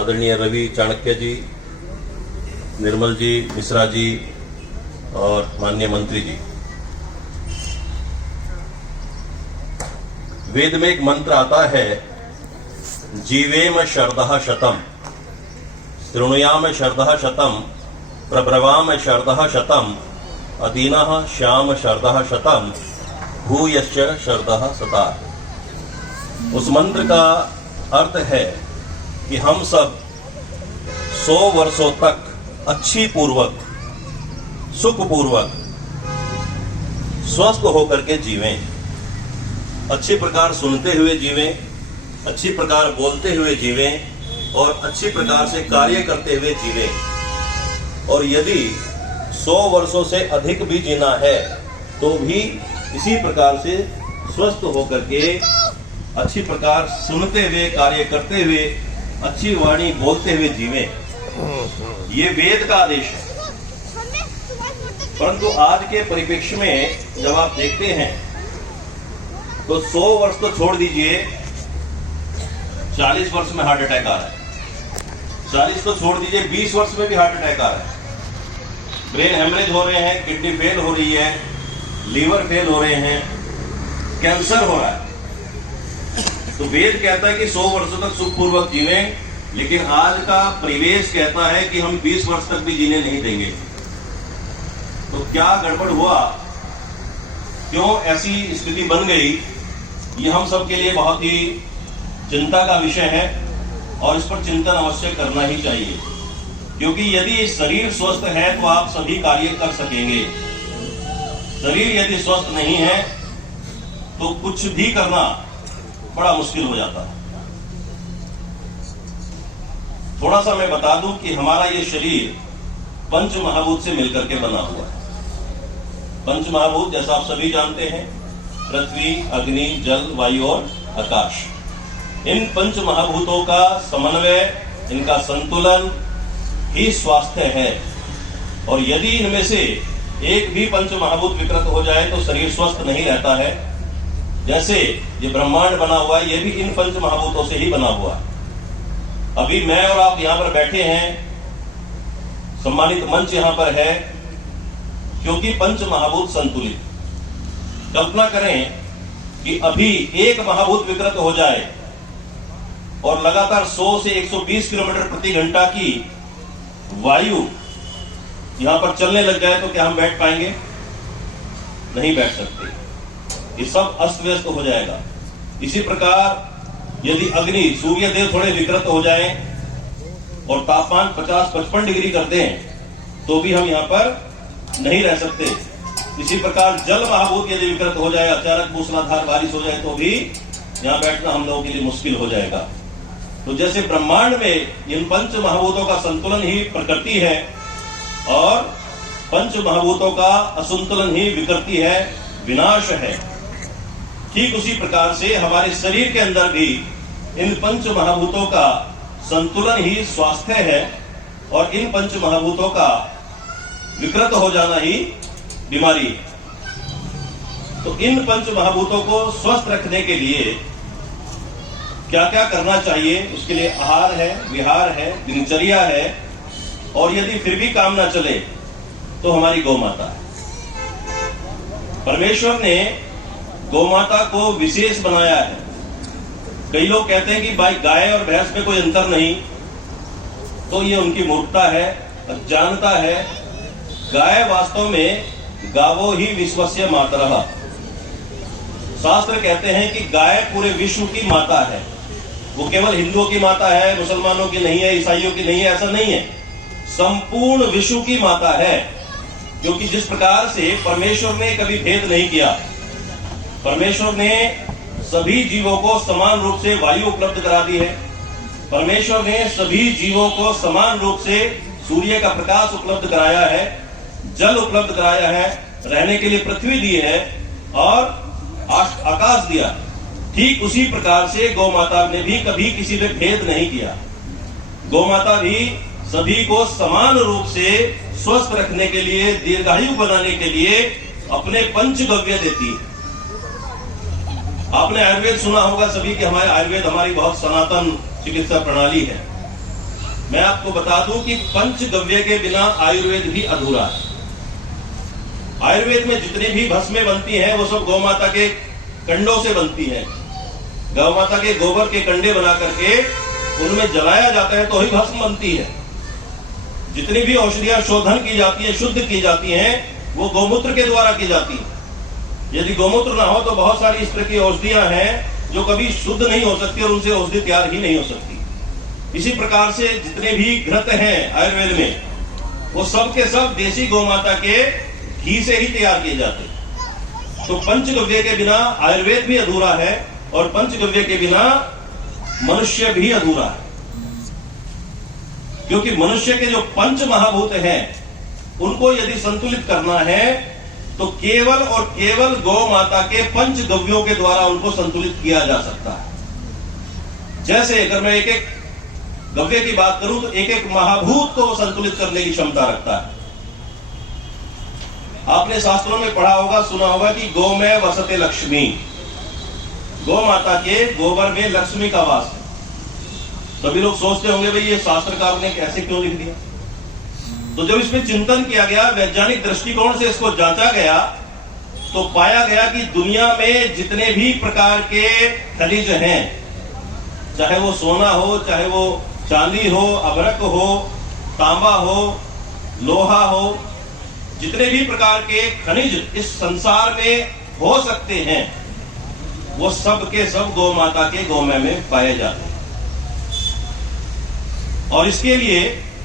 आदरणीय रवि चाणक्य जी, निर्मल जी, मिश्रा जी और माननीय मंत्री जी, वेद में एक मंत्र आता है, जीवेम शरदः शतम, शृणुयाम शरदः शतम, प्रब्रवाम शरदः शतम, अदीनः श्याम शरदः शतम, भूयश्च शरदः शता। उस मंत्र का अर्थ है कि हम सब 100 वर्षों तक अच्छी पूर्वक, सुखपूर्वक, स्वस्थ होकर के जीवें, अच्छी प्रकार सुनते हुए जीवें, अच्छी प्रकार बोलते हुए जीवें और अच्छी प्रकार से कार्य करते हुए जीवें। और यदि 100 वर्षों से अधिक भी जीना है तो भी इसी प्रकार से स्वस्थ होकर के अच्छी प्रकार सुनते हुए, कार्य करते हुए, अच्छी वाणी बोलते हुए जीवें। ये वेद का आदेश है। परंतु आज के परिप्रेक्ष्य में जब आप देखते हैं तो 100 वर्ष तो छोड़ दीजिए, 40 वर्ष में हार्ट अटैक आ रहा है। 40 तो छोड़ दीजिए, 20 वर्ष में भी हार्ट अटैक आ रहा है। ब्रेन हेमरेज हो रहे हैं, किडनी फेल हो रही है, लीवर फेल हो रहे हैं, कैंसर हो रहा है। तो वेद कहता है कि 100 वर्षों तक सुखपूर्वक जीवें, लेकिन आज का परिवेश कहता है कि हम 20 वर्ष तक भी जीने नहीं देंगे। तो क्या गड़बड़ हुआ, क्यों ऐसी स्थिति बन गई, ये हम सब के लिए बहुत ही चिंता का विषय है और इस पर चिंतन अवश्य करना ही चाहिए। क्योंकि यदि शरीर स्वस्थ है तो आप सभी कार्य कर सकेंगे। शरीर यदि स्वस्थ नहीं है तो कुछ भी करना बड़ा मुश्किल हो जाता है। थोड़ा सा मैं बता दूं कि हमारा ये शरीर पंच महाभूत से मिलकर के बना हुआ है। पंच महाभूत जैसा आप सभी जानते हैं, पृथ्वी, अग्नि, जल, वायु और आकाश। इन पंच महाभूतों का समन्वय, इनका संतुलन ही स्वास्थ्य है। और यदि इनमें से एक भी पंच महाभूत विकृत हो जाए तो शरीर स्वस्थ नहीं रहता है। जैसे ये ब्रह्मांड बना हुआ है, ये भी इन पंच महाभूतों से ही बना हुआ है। अभी मैं और आप यहाँ पर बैठे हैं, सम्मानित मंच यहाँ पर है, क्योंकि पंच महाभूत संतुलित। कल्पना करें कि अभी एक महाभूत विकृत हो जाए और लगातार 100 से 120 किलोमीटर प्रति घंटा की वायु यहां पर चलने लग जाए तो क्या हम बैठ पाएंगे? नहीं बैठ सकते। ये सब अस्त व्यस्त हो जाएगा। इसी प्रकार यदि अग्नि, सूर्य देव थोड़े विकृत हो जाए और तापमान 50-55 डिग्री कर दें तो भी हम यहाँ पर नहीं रह सकते। इसी प्रकार जल महाभूत यदि विकृत हो जाए, अचानक मूसलाधार बारिश हो जाए तो भी यहाँ बैठना हम लोगों के लिए मुश्किल हो जाएगा। तो जैसे ब्रह्मांड में इन पंच महाभूतों का संतुलन ही प्रकृति है और पंच महाभूतों का असंतुलन ही विकृति है, विनाश है। ठीक उसी प्रकार से हमारे शरीर के अंदर भी इन पंच महाभूतों का संतुलन ही स्वास्थ्य है और इन पंच महाभूतों का विकृत हो जाना ही बीमारी है। तो इन पंच महाभूतों को स्वस्थ रखने के लिए क्या क्या करना चाहिए, उसके लिए आहार है, विहार है, दिनचर्या है, और यदि फिर भी काम ना चले तो हमारी गौ माता है। परमेश्वर ने गौ माता को विशेष बनाया है। कई लोग कहते हैं कि भाई गाय और भैंस में कोई अंतर नहीं, तो ये उनकी मूर्खता है, अज्ञानता है। गाय वास्तव में गावो ही विश्वस्य मातरः। शास्त्र कहते हैं कि गाय पूरे विश्व की माता है। वो केवल हिंदुओं की माता है, मुसलमानों की नहीं है, ईसाइयों की नहीं है, ऐसा नहीं है। संपूर्ण विश्व की माता है। क्योंकि जिस प्रकार से परमेश्वर ने कभी भेद नहीं किया, परमेश्वर ने सभी जीवों को समान रूप से वायु उपलब्ध करा दी है, परमेश्वर ने सभी जीवों को समान रूप से सूर्य का प्रकाश उपलब्ध कराया है, जल उपलब्ध कराया है, रहने के लिए पृथ्वी दी है और आकाश दिया। ठीक उसी प्रकार से गौ माता ने भी कभी किसी में भेद नहीं किया। गौ माता भी सभी को समान रूप से स्वस्थ रखने के लिए, दीर्घायु बनाने के लिए अपने पंचगव्य देती है। आपने आयुर्वेद सुना होगा सभी कि हमारे आयुर्वेद हमारी बहुत सनातन चिकित्सा प्रणाली है। मैं आपको बता दूं कि पंचगव्य के बिना आयुर्वेद भी अधूरा है। आयुर्वेद में जितनी भी भस्में बनती हैं वो सब गौ माता के कंडों से बनती हैं। गौ माता के गोबर के कंडे बना करके उनमें जलाया जाता है तो ही भस्म बनती है। जितनी भी औषधियां शोधन की जाती है, शुद्ध की जाती हैं, वो गौमूत्र के द्वारा की जाती है। यदि गौमूत्र ना हो तो बहुत सारी इस तरह की औषधियां हैं जो कभी शुद्ध नहीं हो सकती और उनसे औषधि तैयार ही नहीं हो सकती। इसी प्रकार से जितने भी घृत हैं आयुर्वेद में, वो सब के सब देसी गौ माता के घी से ही तैयार किए जाते हैं। तो पंचगव्य के बिना आयुर्वेद भी अधूरा है और पंचगव्य के बिना मनुष्य भी अधूरा है। क्योंकि मनुष्य के जो पंच महाभूत हैं उनको यदि संतुलित करना है तो केवल और केवल गौ माता के पंचगव्यों के द्वारा उनको संतुलित किया जा सकता है। जैसे अगर मैं एक एक गव्य की बात करूं तो एक एक महाभूत को संतुलित करने की क्षमता रखता है। आपने शास्त्रों में पढ़ा होगा, सुना होगा कि गौ में वसते लक्ष्मी, गौ माता के गोबर में लक्ष्मी का वास है। सभी लोग सोचते होंगे भाई ये शास्त्रकार ने कैसे क्यों लिख दिया। तो जब इसमें चिंतन किया गया, वैज्ञानिक दृष्टिकोण से इसको जांचा गया, तो पाया गया कि दुनिया में जितने भी प्रकार के खनिज हैं, चाहे वो सोना हो, चाहे वो चांदी हो, अभ्रक हो, तांबा हो, लोहा हो, जितने भी प्रकार के खनिज इस संसार में हो सकते हैं वो सब के सब गौ माता के गोमय में पाए जाते हैं। और इसके लिए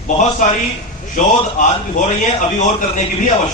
बहुत सारी शोध आज भी हो रही है, अभी और करने की भी आवश्यकता